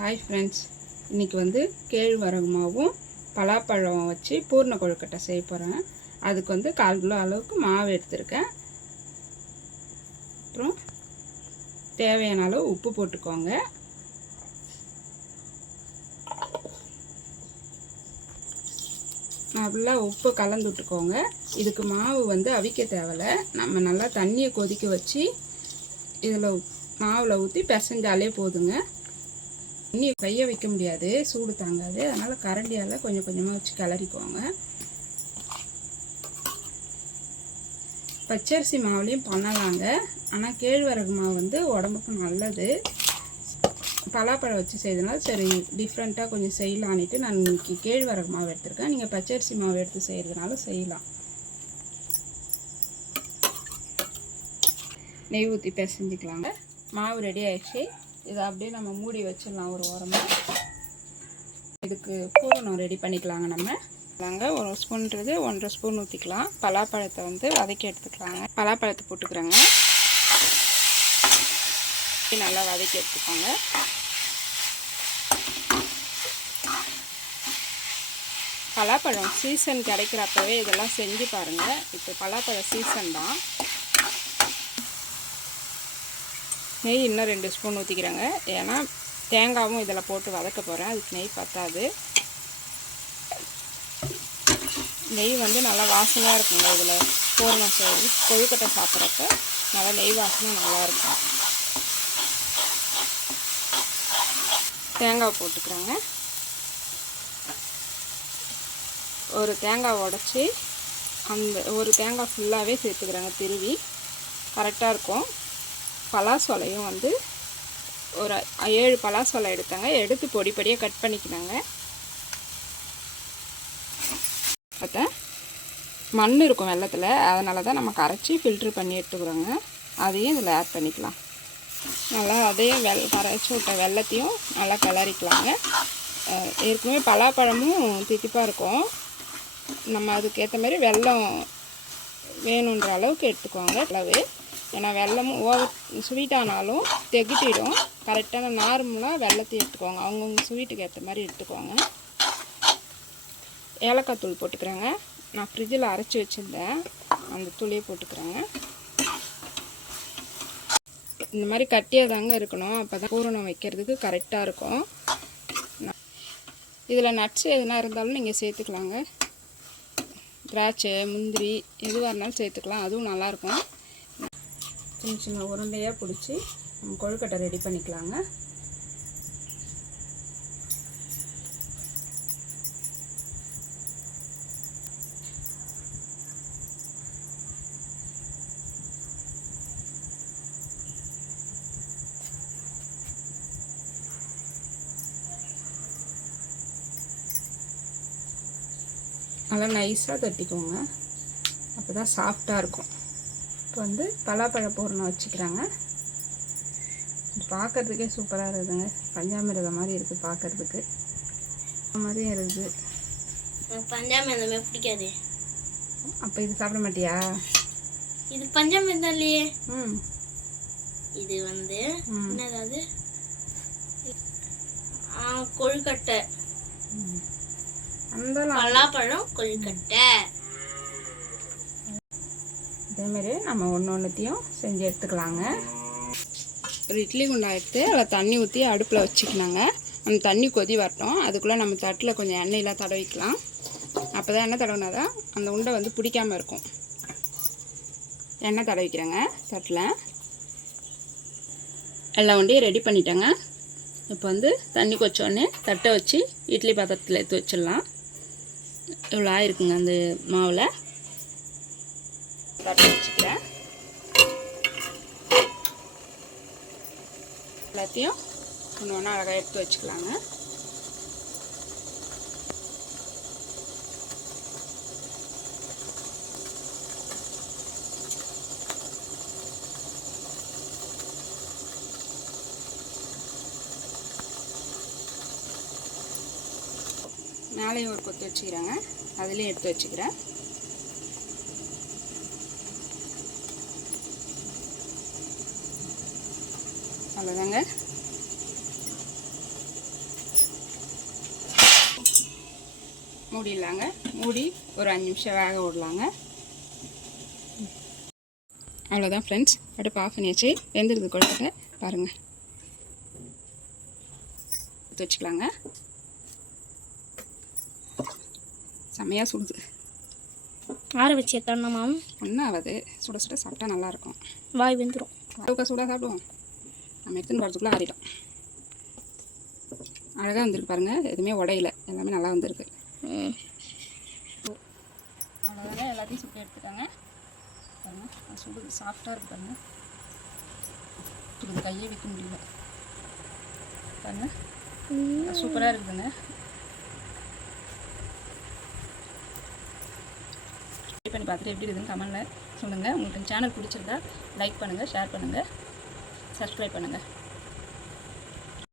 Hi friends, இன்றைக்கி வந்து கேழ்வரகு மாவும் பலாப்பழம் வச்சு பூர்ண கொழுக்கட்டை செய்ய போகிறேன். அதுக்கு வந்து 1/4 கிலோ அளவுக்கு மாவு எடுத்திருக்கேன். அப்புறம் தேவையான அளவு உப்பு போட்டுக்கோங்க. நல்லா உப்பு கலந்து விட்டுக்கோங்க. இதுக்கு மாவு வந்து அவிக்க தேவையில்லை. நம்ம நல்லா தண்ணியை கொதிக்க வச்சு இதில் மாவில் ஊற்றி பிசைஞ்சாலே போதுங்க. தண்ணி கையை வைக்க முடியாது, சூடு தாங்காது. அதனால் கரண்டியால் கொஞ்சம் கொஞ்சமாக வச்சு கிளறிக்கோங்க. பச்சரிசி மாவுலேயும் பண்ணலாங்க, ஆனால் கேழ்வரகு மாவு வந்து உடம்புக்கு நல்லது. பலாப்பழம் வச்சு செய்தனால சரி டிஃப்ரெண்ட்டாக கொஞ்சம் செய்யலான்ட்டு நான் இன்றைக்கி கேழ்வரகு மாவு எடுத்திருக்கேன். நீங்கள் பச்சரிசி மாவு எடுத்து செய்கிறதுனால செய்யலாம். நெய் ஊற்றி பிசைஞ்சிக்கலாங்க. மாவு ரெடி ஆகிடுச்சு. இதை அப்படியே நம்ம மூடி வச்சிடலாம் ஒரு ஓரமாக. இதுக்கு பூரணம் ரெடி பண்ணிக்கலாங்க. நம்ம ஒரு ஸ்பூன்றது 1.5 ஸ்பூன் ஊற்றிக்கலாம். பலாப்பழத்தை வந்து வதக்கி எடுத்துக்கலாங்க. பலாப்பழத்தை போட்டுக்கிறேங்க. நல்லா வதக்கி எடுத்துக்கோங்க. பலாப்பழம் சீசன் கிடைக்கிறப்பவே இதெல்லாம் செஞ்சு பாருங்கள். இப்போ பலாப்பழம் சீசன் தான். நெய் இன்னும் 2 ஸ்பூன் ஊற்றிக்கிறேங்க. ஏன்னா தேங்காயும் இதில் போட்டு வதக்க போகிறேன், அதுக்கு நெய் பத்தாது. நெய் வந்து நல்லா வாசனையாக இருக்குங்க. இதில் பூரணம் செய்து கொழுக்கட்டை சாப்பிட்றப்ப நல்லா நெய் வாசனை நல்லாயிருக்கும். தேங்காய் போட்டுக்கிறேங்க. ஒரு தேங்காய் உடச்சி அந்த ஒரு தேங்காய் ஃபுல்லாகவே சேர்த்துக்கிறேங்க. திருவி கரெக்டாக இருக்கும். பலாசொலையும் வந்து ஒரு 7 பலாசொலை எடுத்தாங்க. எடுத்து பொடி பொடியாக கட் பண்ணிக்கினாங்க. பார்த்தா மண் இருக்கும் வெள்ளத்தில், அதனால தான் நம்ம கரைச்சி ஃபில்ட்ரு பண்ணி எடுத்துக்கிறோங்க. அதையும் இதில் ஆட் பண்ணிக்கலாம். நல்லா அதையும் கரைச்சி விட்ட வெள்ளத்தையும் நல்லா கிளறிக்கலாங்க. ஏற்கனவே பலாப்பழமும் தித்திப்பாக இருக்கும். நம்ம அதுக்கேற்ற மாதிரி வெல்லம் வேணுன்ற அளவுக்கு எடுத்துக்கோங்க அளவு. ஏன்னா வெல்லமும் ஓவர் ஸ்வீட்டானாலும் தெகிட்டிடும். கரெக்டான நார்மலாக வெல்லத்தை எடுத்துக்கோங்க. அவங்கவுங்க ஸ்வீட்டுக்கு ஏற்ற மாதிரி எடுத்துக்கோங்க. ஏலக்காய் தூள் போட்டுக்கிறேங்க. நான் ஃப்ரிட்ஜில் அரைச்சி வச்சுருந்தேன், அந்த தூளையே போட்டுக்கிறேங்க. இந்த மாதிரி கட்டியாக தாங்க இருக்கணும், அப்போ தான் பூரணம் வைக்கிறதுக்கு கரெக்டாக இருக்கும். இதில் நட்ஸ் எதுனா இருந்தாலும் நீங்கள் சேர்த்துக்கலாங்க. திராட்சை, முந்திரி எதுவாக இருந்தாலும் சேர்த்துக்கலாம், அதுவும் நல்லாயிருக்கும். சின்ன சின்ன உருண்டையாக பிடிச்சி நம்ம கொழுக்கட்டை ரெடி பண்ணிக்கலாங்க. நல்லா நைஸாக தட்டிக்கோங்க, அப்போ தான் சாஃப்டாக இருக்கும். இப்போ வந்து பலாப்பழ பூரணம் வச்சுக்கிறாங்க. பார்க்குறதுக்கே சூப்பராக இருக்குதுங்க. பஞ்சாமிரதம் மாதிரி இருக்குது பார்க்குறதுக்கு. அந்த மாதிரியும் இருக்குது. பஞ்சாமிரதமே பிடிக்காது. அப்போ இது சாப்பிட மாட்டியா? இது பஞ்சாமிரதம் இல்லையே. இது வந்து என்னது, கொழுக்கட்டை. அந்த பலாப்பழம் கொழுக்கட்டை. அதேமாரி நம்ம ஒன்றுத்தையும் செஞ்சு எடுத்துக்கலாங்க. ஒரு இட்லி குண்டா எடுத்து அதில் தண்ணி ஊற்றி அடுப்பில் வச்சுக்கலாங்க. அந்த தண்ணி கொதி வரட்டும். அதுக்குள்ளே நம்ம தட்டில் கொஞ்சம் எண்ணெயெலாம் தடவிக்கலாம். அப்போ தான் எண்ணெய் தடவினா தான் அந்த உண்டை வந்து பிடிக்காமல் இருக்கும். எண்ணெய் தடவிக்கிறேங்க தட்டில். எல்லா உண்டையும் ரெடி பண்ணிட்டேங்க. இப்போ வந்து தண்ணி கொச்சோடனே தட்டை வச்சு இட்லி பாத்திரத்தில் எடுத்து வச்சிடலாம். இவ்வளோ ஆயிருக்குங்க அந்த மாவில். தட்டை வச்சுக்கிறேன். எல்லாத்தையும் ஒன்று ஒன்றா அழகாக எடுத்து வச்சுக்கலாங்க. மேலேயும் ஒரு கொத்து வச்சுக்கிறேங்க, அதுலேயும் எடுத்து வச்சுக்கிறேன். அவ்வளோதாங்க. மூடிடலாங்க. மூடி ஒரு 5 நிமிஷம் வேக விடலாங்க. அவ்வளோதான் ஃப்ரெண்ட்ஸ், அடுப்பு ஆஃப் பண்ணியாச்சு. வெந்துடுது கொழுக்கட்டை பாருங்கள். எடுத்து வச்சுக்கலாங்க. செம்மையாக சுடுது. ஆற வச்சு எத்தணுமா? ஒன்றும் ஆகாது, சுட சுட சாப்பிட்டா நல்லாயிருக்கும். வாய் வெந்துடும். அளவுக்கு சூடாக சாப்பிடுவோம். நம்ம எடுத்துன்னு போகிறதுக்குள்ளே ஆறிடும். அழகாக வந்துருக்கு பாருங்கள், எதுவுமே உடையில, எல்லாமே நல்லா வந்திருக்கு. அவ்வளோதாங்க, எல்லாத்தையும் சுட்டு எடுத்துட்டாங்க பாருங்கள். சுடுது, சாஃப்டாக இருக்குது பாருங்கள். சுடுது, கையே வைக்க முடியல பாருங்கள். சூப்பராக இருக்குதுங்க. ட்ரை பண்ணி பார்த்துட்டு எப்படி இருக்குதுன்னு கமெண்ட்டில் சொல்லுங்கள். உங்களுக்கு சேனல் பிடிச்சிருந்தா லைக் பண்ணுங்கள், ஷேர் பண்ணுங்கள், சப்ஸ்கிரைப் பண்ணுங்கள்.